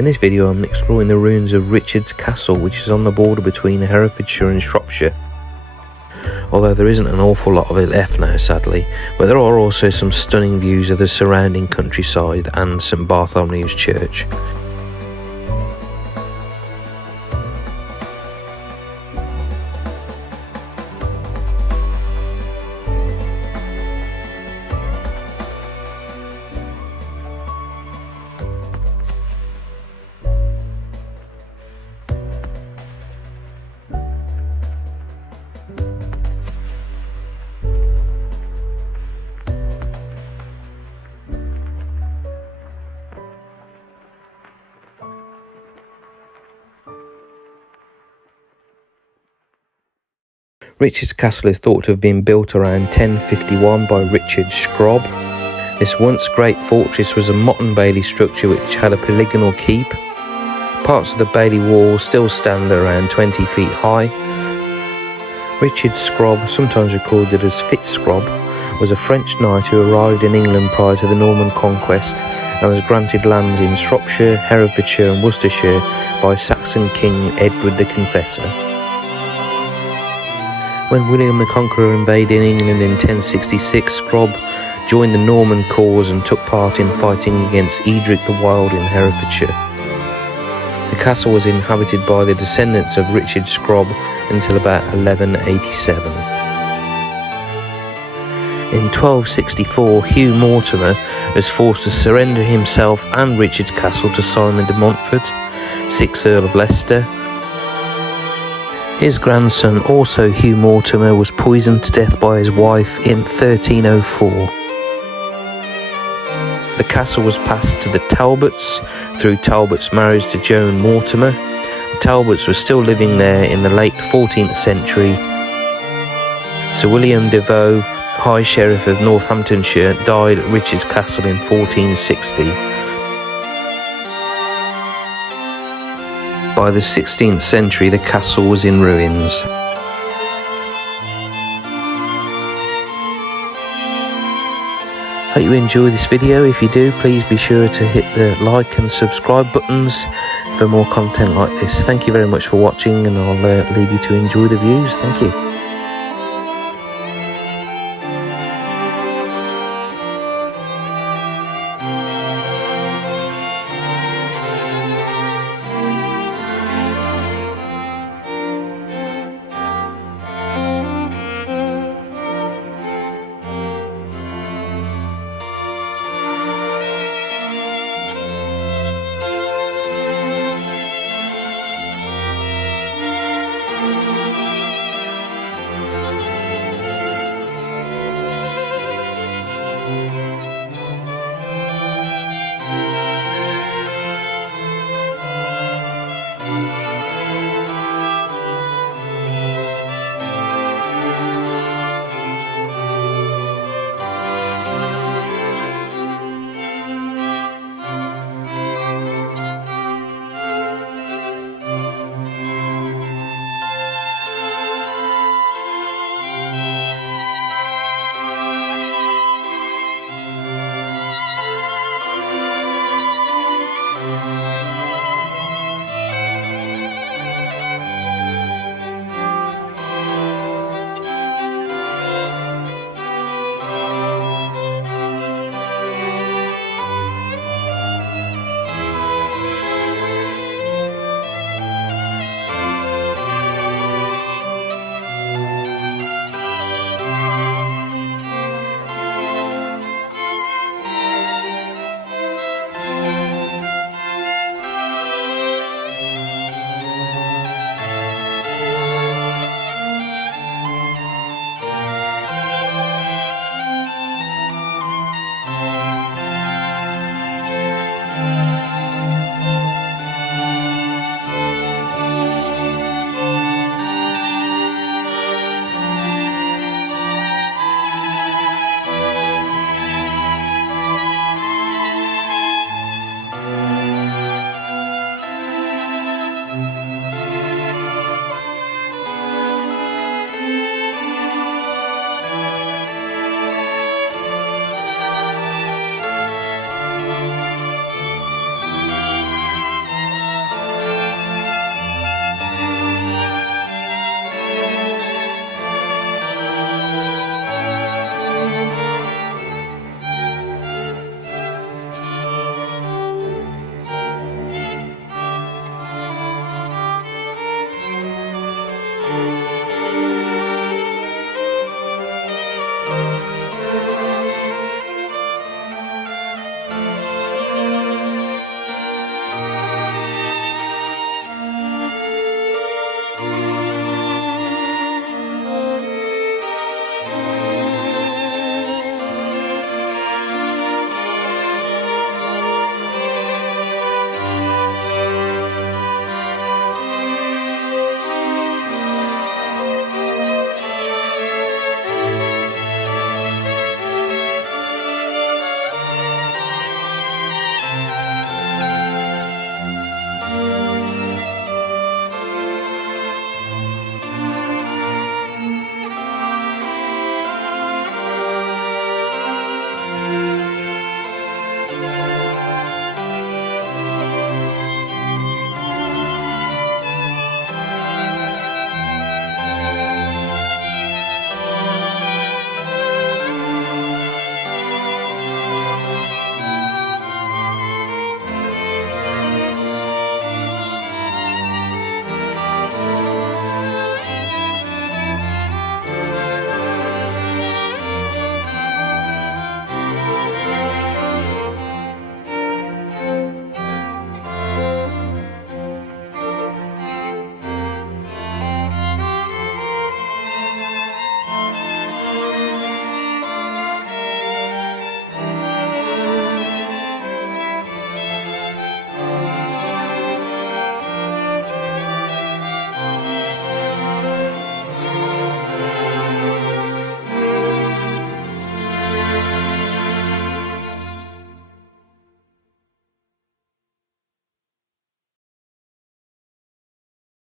In this video I'm exploring the ruins of Richard's Castle, which is on the border between Herefordshire and Shropshire. Although there isn't an awful lot of it left now, sadly, but there are also some stunning views of the surrounding countryside and St Bartholomew's Church. Richard's Castle is thought to have been built around 1051 by Richard Scrobb. This once great fortress was a motte and bailey structure which had a polygonal keep. Parts of the bailey wall still stand around 20 feet high. Richard Scrobb, sometimes recorded as Fitz-Scrobb, was a French knight who arrived in England prior to the Norman conquest and was granted lands in Shropshire, Herefordshire and Worcestershire by Saxon King Edward the Confessor. When William the Conqueror invaded England in 1066, Scrobb joined the Norman cause and took part in fighting against Edric the Wild in Herefordshire. The castle was inhabited by the descendants of Richard Scrobb until about 1187. In 1264, Hugh Mortimer was forced to surrender himself and Richard's castle to Simon de Montfort, 6th Earl of Leicester. His grandson, also Hugh Mortimer, was poisoned to death by his wife in 1304. The castle was passed to the Talbots through Talbot's marriage to Joan Mortimer. The Talbots were still living there in the late 14th century. Sir William de Vaux, High Sheriff of Northamptonshire, died at Richard's Castle in 1460. By the 16th century, the castle was in ruins. Hope you enjoy this video. If you do, please be sure to hit the like and subscribe buttons for more content like this. Thank you very much for watching, and I'll leave you to enjoy the views. Thank you.